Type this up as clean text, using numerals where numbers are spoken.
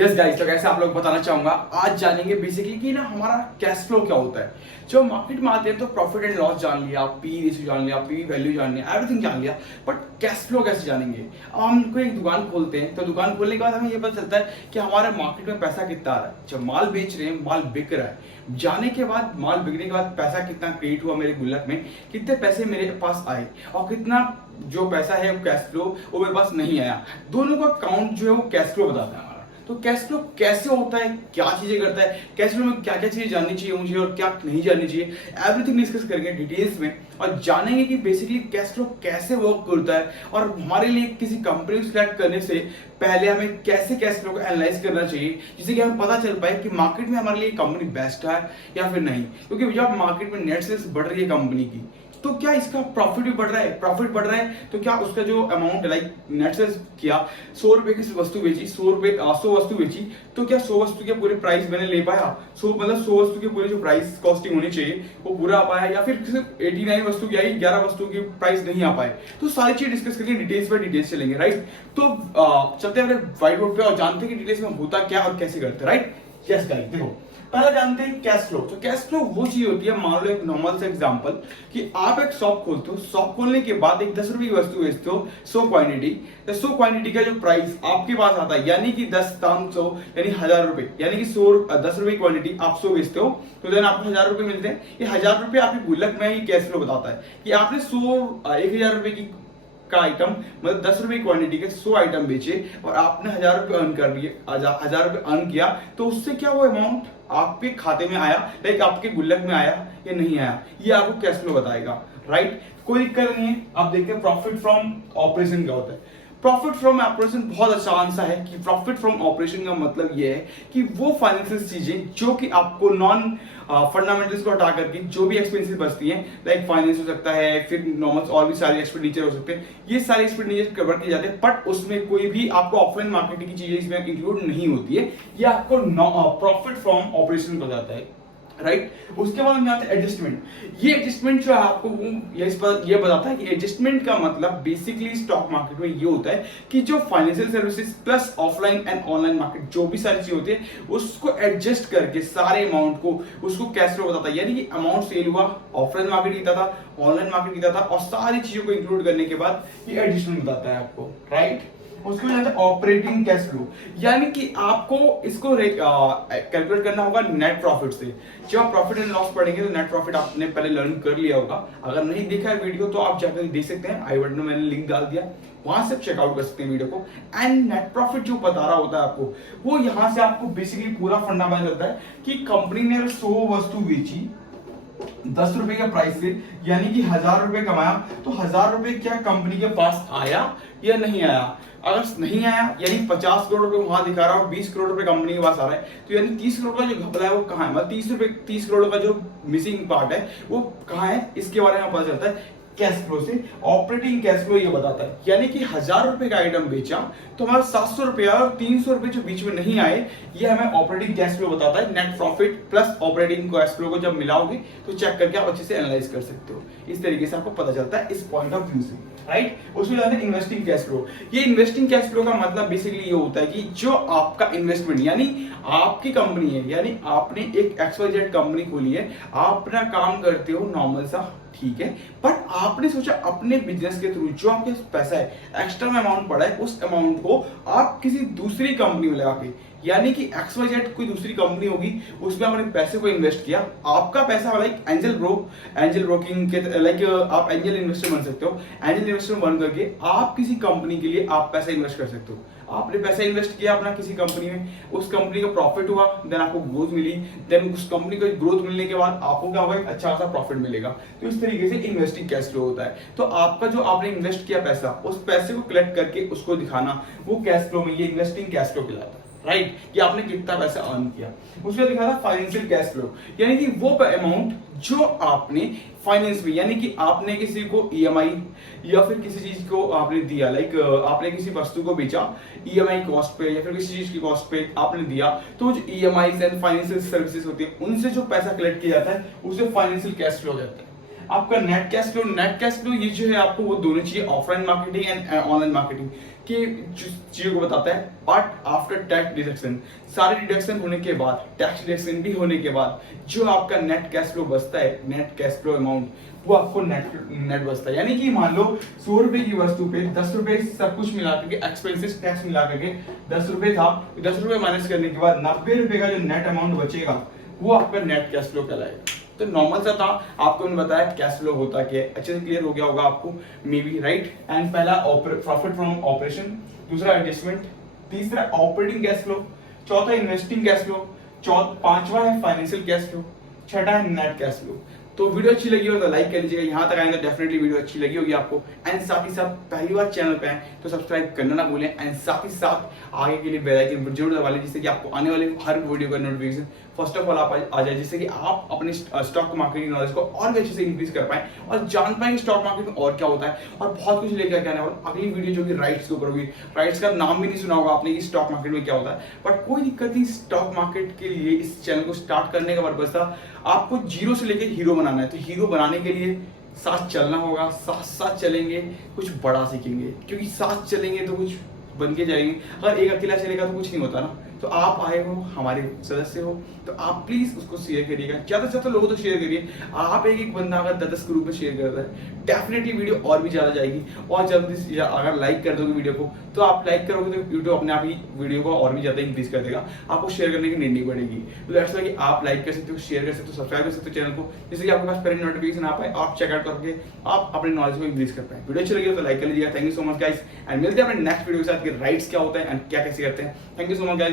Yes guys, तो कैसे आप लोग बताना चाहूंगा। आज जानेंगे बेसिकली कि ना हमारा कैश फ्लो क्या होता है। जब मार्केट में आते हैं तो प्रॉफिट एंड लॉस जान लिया, पी रेशियो जान लिया, पी वैल्यू जान लिया, एवरीथिंग जान लिया, बट कैश फ्लो कैसे जानेंगे। अब हम कोई एक दुकान खोलते हैं तो दुकान खोलने के बाद हमें ये पता चलता है कि हमारे मार्केट में पैसा कितना आ रहा है। जब माल बेच रहे हैं, माल बिक रहा है, जाने के बाद माल बिकने के बाद पैसा कितना क्रेडिट हुआ मेरे गुल्लक में, कितने पैसे मेरे पास आए और कितना जो पैसा है वो कैश फ्लो वो मेरे पास नहीं आया। दोनों का काउंट जो है वो कैश फ्लो बताता है हमारा। तो कैश फ्लो कैसे होता है, क्या चीजें करता है, कैश फ्लो में क्या क्या चीजें जाननी चाहिए मुझे और क्या नहीं जाननी चाहिए, एवरीथिंग डिस्कस करेंगे डिटेल्स में और जानेंगे कि बेसिकली कैश फ्लो कैसे वर्क करता है और हमारे लिए किसी कंपनी को सिलेक्ट करने से पहले हमें कैसे कैश फ्लो को एनालाइज करना चाहिए, जिससे कि हमें पता चल पाए कि मार्केट में हमारे लिए कंपनी बेस्ट है या फिर नहीं। क्योंकि जब मार्केट में नेट सेल्स बढ़ रही है कंपनी की, तो क्या इसका प्रॉफिट भी बढ़ रहा है। प्रॉफिट बढ़ रहा है तो क्या उसका जो अमाउंट लाइक नेट सेल्स किया 100 रुपए की वस्तु बेची, 100 वस्तु बेची, तो क्या 100 वस्तु के पूरे प्राइस मैंने ले पाया। 100 वस्तु के पूरे जो प्राइस कॉस्टिंग होनी चाहिए वो पूरा आ पाया, या फिर सिर्फ 89 वस्तु की आई, 11 वस्तु की प्राइस नहीं आ पाए। तो सारी चीज डिस्कस करके डिटेल्स बाय डिटेल्स चलेंगे, राइट। तो चलते हैं व्हाइट बोर्ड पे और जानते हैं कि डिटेल्स में होता क्या और कैसे करते हैं, राइट। यस गाइस, देखो पहले जानते हैं कैश फ्लो। तो कैश फ्लो वो चीज होती है, मान लो एक नॉर्मल सा एग्जांपल कि आप एक शॉप खोलते हो, शॉप खोलने के बाद एक 10 रुपए की वस्तु बेचते हो 100 क्वांटिटी, तो 100 क्वांटिटी का जो प्राइस आपके पास आता है यानी कि 10 दाम 100 यानी 1000 रुपए, यानी कि 10 रुपए की क्वांटिटी आप 100 बेचते हो तो देन आपको 1000 रुपए मिलते हैं। ये 1000 रुपए आपके गुल्लक में ही कैश फ्लो बताता है कि आपने 1000 रुपए की का आइटम मतलब 10 रुपए क्वांटिटी के 100 आइटम बेचे और आपने 1000 रुपए अर्न कर लिए, 1000 रुपए अर्न किया, तो उससे क्या वो अमाउंट आपके खाते में आया, लाइक आपके गुल्लक में आया या नहीं आया, ये आपको कैश फ्लो बताएगा, राइट। कोई दिक्कत नहीं है। आप देखते हैं प्रॉफिट फ्रॉम ऑपरेशन क्या होता है। प्रॉफिट फ्रॉम ऑपरेशन बहुत आसान सा है कि प्रॉफिट फ्रॉम ऑपरेशन का मतलब ये है कि वो फाइनेंशियल चीजें जो कि आपको नॉन फंडामेंटल्स को हटा करके जो भी एक्सपेंसेस बचती हैं, लाइक फाइनेंस हो सकता है, फिर नॉर्मल और भी सारे एक्सपेंडिचर हो सकते हैं, ये सारे एक्सपेंडिचर कवर किए जाते हैं, बट उसमें कोई भी आपको ऑफलाइन मार्केटिंग की चीजें इसमें इंक्लूड नहीं होती है। ये आपको प्रॉफिट फ्रॉम ऑपरेशन बताता है, राइट। उसके बाद हम जानते हैं एडजस्टमेंट। ये एडजस्टमेंट जो है आपको ये बताता है कि एडजस्टमेंट का मतलब बेसिकली स्टॉक मार्केट में ये होता है कि जो financial services plus offline and online market जो भी सारी चीज होती है उसको एडजस्ट करके सारे अमाउंट को उसको कैश फ्लो बताता है। यानी कि अमाउंट सेल हुआ, ऑफलाइन मार्केट कितना था, ऑनलाइन मार्केट कितना था, और सारी चीजों को इंक्लूड करने के बाद ये एडजस्टमेंट बताता है आपको, राइट। उसके बाद ऑपरेटिंग कैश फ्लो, यानी कि आपको इसको कैलकुलेट करना होगा नेट प्रॉफिट से। जब प्रॉफिट एंड लॉस पढ़ेंगे तो नेट प्रॉफिट आपने पहले लर्न कर लिया होगा। अगर नहीं देखा है वीडियो तो आप जाकर देख सकते हैं, आई बटन में मैंने लिंक डाल दिया, वहां से चेकआउट कर सकते हैं वीडियो को। एंड नेट प्रॉफिट जो बता रहा होता है आपको, वो यहाँ से आपको बेसिकली पूरा फंडा पता चलता है कि कंपनी ने 100 वस्तु बेची 10 रुपए के प्राइस से, यानी कि 1000 रुपए कमाया, तो 1000 रुपए क्या कंपनी के पास आया या नहीं आया। अगर नहीं आया यानी 50 करोड़ रुपए वहां दिखा रहा है और 20 करोड़ रुपए कंपनी के पास आ रहा है, तो यानी 30 करोड़ का जो घपला है वो कहाँ है, मतलब 30 करोड़ का जो मिसिंग पार्ट है वो कहाँ है, इसके बारे में पता चलता है कैश फ्लो से। ऑपरेटिंग कैश फ्लो ये बताता है, यानी कि 1000 रुपए का आइटम बेचा तो हमारा 700 रुपया और 300 रुपए जो बीच में नहीं आए, ये हमें ऑपरेटिंग कैश फ्लो बताता है। Net profit plus operating cash flow को जब मिलाओगे तो चेक करके आप अच्छे से एनालाइज कर सकते हो। इस तरीके से आपको पता चलता है इस पॉइंट ऑफ व्यू से, राइट। उसमें जाते हैं इन्वेस्टिंग कैश फ्लो। ये इन्वेस्टिंग कैश फ्लो का मतलब बेसिकली ये होता है कि जो आपका इन्वेस्टमेंट यानी आपकी कंपनी है, यानी आपने एक XYZ कंपनी खोली है, आप अपना काम करते हो नॉर्मल सा, ठीक है, बट आपने सोचा अपने बिजनेस के थ्रू जो आपके पैसा है एक्स्ट्रा अमाउंट पड़ा है उस अमाउंट को आप किसी दूसरी कंपनी में लगा के, यानी कि XYZ कोई दूसरी कंपनी होगी उसमें आपने पैसे को इन्वेस्ट किया, आपका पैसा लाइक एंजल ब्रोकिंग के लाइक आप एंजल इन्वेस्टर बन सकते हो। एंजल इन्वेस्टर बन करके आप किसी कंपनी के लिए आप पैसा इन्वेस्ट कर सकते हो। आपने पैसा इन्वेस्ट किया अपना किसी कंपनी में, उस कंपनी का प्रॉफिट हुआ, देन आपको ग्रोथ मिली, देन उस कंपनी को ग्रोथ मिलने के बाद आपको क्या होगा, एक अच्छा खासा प्रॉफिट मिलेगा। तो इस तरीके से इन्वेस्टिंग कैश फ्लो होता है। तो आपका जो आपने इन्वेस्ट किया पैसा, उस पैसे को कलेक्ट करके उसको दिखाना, वो कैश फ्लो में ये इन्वेस्टिंग कैश फ्लो कहलाता है, राइट। कि आपने कितना पैसा अर्न किया। उसके बाद दिखा था फाइनेंशियल कैश फ्लो, यानी कि वो अमाउंट जो आपने फाइनेंस में, यानी कि आपने किसी को EMI या फिर किसी चीज को आपने दिया, लाइक आपने किसी वस्तु को बेचा EMI कॉस्ट पे या फिर किसी चीज की कॉस्ट पे आपने दिया, तो जो EMI एंड फाइनेंशियल सर्विसेज होती है उनसे जो पैसा कलेक्ट किया जाता है उसे फाइनेंशियल कैश फ्लो कहते हैं। आपका नेट कैश फ्लो ये जो है आपको वो दोनों चाहिए, offline marketing and online marketing. कि चीज़ों को बताता है। बट आफ्टर टैक्स डिडक्शन, सारे डिडक्शन होने के बाद, टैक्स डिडक्शन भी होने के बाद जो आपका नेट कैश फ्लो बचता है, नेट कैश फ्लो अमाउंट, वो आपको नेट बचता है। यानी कि मान लो 100 रुपए की वस्तु पे 10 रुपए सब कुछ मिला करके, एक्सपेंसेस टैक्स मिला करके 10 रुपए था, 10 रुपए माइनस करने के बाद 90 रुपए का जो नेट अमाउंट बचेगा वो आपका नेट कैश फ्लो कहलाएगा। तो नॉर्मल सा था, आपको मैंने बताया कैश फ्लो होता क्या है, अच्छे से क्लियर हो गया होगा आपको मे बी, राइट। एंड पहला प्रॉफिट फ्रॉम ऑपरेशन, दूसरा एडजस्टमेंट, तीसरा ऑपरेटिंग कैश फ्लो, चौथा इन्वेस्टिंग कैश फ्लो, पांचवा है फाइनेंशियल कैश फ्लो, छठा है नेट कैश फ्लो। तो वीडियो अच्छी लगी हो तो लाइक कर लीजिएगा, यहाँ तक आएंगे तो डेफिनेटली वीडियो अच्छी लगी होगी आपको। एंड साथ ही साथ पहली बार चैनल पे हैं तो सब्सक्राइब करना ना भूलें। एंड साथ ही साथ आगे के लिए बेल आइकन जरूर दबा लें, जिससे कि आपको आने वाले हर वीडियो का नोटिफिकेशन फर्स्ट ऑफ ऑल आ जाए, जिससे कि आप अपने स्टॉक मार्केट की नॉलेज को और भी अच्छे से इंक्रीज कर पाएं और जान पाएं स्टॉक मार्केट में और क्या होता है, और बहुत कुछ लेकर आने वाला अगली वीडियो जो कि राइट्स के ऊपर होगी। राइट्स का नाम भी नहीं सुना होगा आपने कि स्टॉक मार्केट में क्या होता है, बट कोई दिक्कत नहीं। स्टॉक मार्केट के लिए इस चैनल को स्टार्ट करने का पर्पज था आपको जीरो से लेकर हीरो बनाना है। तो हीरो बनाने के लिए साथ चलना होगा, साथ साथ चलेंगे कुछ बड़ा सीखेंगे, क्योंकि साथ चलेंगे तो कुछ बन के जाएंगे। अगर एक अकेला चलेगा तो कुछ नहीं होता ना। तो आप आए हो, हमारे सदस्य हो, तो आप प्लीज उसको शेयर करिएगा, ज्यादा से ज्यादा लोगों तो शेयर करिए। आप एक बंदा अगर 10 ग्रुप में शेयर करता है डेफिनेटली वीडियो और भी ज्यादा जाएगी। और जल्दी से अगर लाइक कर दोगे वीडियो को, तो आप लाइक करोगे तो यूट्यूब अपने आप ही वीडियो को और भी ज्यादा इंक्रीज कर देगा, आपको शेयर करने की नीड नहीं पड़ेगी। तो दैट्स व्हाई आप लाइक कर सकते हो, शेयर कर सकते हो, सब्सक्राइब कर सकते हो चैनल को, जिससे कि आपके पास पहले नोटिफिकेशन आ पाए, आप चेकआउट करके आप अपने नॉलेज को इंक्रीज कर पाए। वीडियो अच्छी लगी हो तो लाइक कर लीजिएगा। Thank you so much guys, and मिलते हैं अपने नेक्स्ट वीडियो के साथ कि राइट्स क्या होता है एंड क्या कैसे करते हैं। Thank you so much guys.